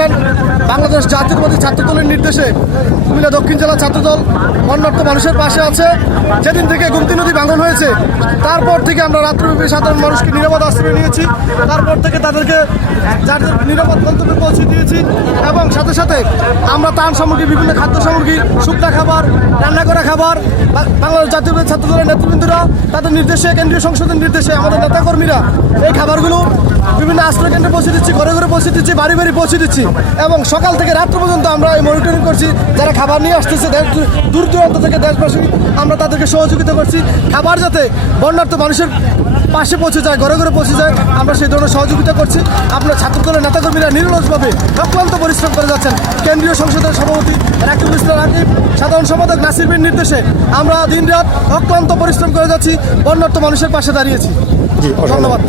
পাচ্ছেন বাংলাদেশ জাতীয়তাবাদী ছাত্র দলের নির্দেশে কুমিল্লা দক্ষিণ জেলা ছাত্রদল অন্যত্র মানুষের পাশে আছে। যেদিন থেকে গুমতি নদী ভাঙন হয়েছে, তারপর থেকে আমরা রাত্রিব্যাপী সাধারণ মানুষকে নিরাপদ আশ্রয় নিয়েছি। তারপর থেকে তাদেরকে যার নিরাপদ গন্তব্যে পৌঁছে দিয়েছি এবং সাথে সাথে আমরা ত্রাণ সামগ্রী, বিভিন্ন খাদ্য সামগ্রী, শুকনা খাবার, রান্না করা খাবার বাংলাদেশ জাতীয়বাদী ছাত্র দলের নেতৃবৃন্দরা তাদের নির্দেশে, কেন্দ্রীয় সংসদের নির্দেশে আমাদের নেতাকর্মীরা এই খাবারগুলো বিভিন্ন আশ্রয় কেন্দ্রে পৌঁছে দিচ্ছি, ঘরে ঘরে পৌঁছে দিচ্ছি, বাড়ি বাড়ি পৌঁছে দিচ্ছি। এবং সকাল থেকে রাত্র পর্যন্ত আমরা এই মনিটরিং করছি। যারা খাবার নিয়ে আসতেছে দেশ দূর দূরান্ত থেকে দেশবাসী আমরা তাদেরকে সহযোগিতা করছি। খাবার যাতে বন্যার্থ মানুষের পাশে পৌঁছে যায় ঘরে ঘরে পৌঁছে যায় আমরা সেই ধরনের সহযোগিতা করছি। আপনার ছাত্রদলের নেতাকর্মীরা নিরলসভাবে অক্লান্ত পরিশ্রম করে যাচ্ছেন। কেন্দ্রীয় সংসদের সভাপতি রাকিবুল ইসলাম রাকিব সাধারণ সম্পাদক নাসির বিন নির্দেশে আমরা দিনরাত অক্লান্ত পরিশ্রম করে যাচ্ছি বন্যার্থ মানুষের পাশে দাঁড়িয়েছি। ধন্যবাদ।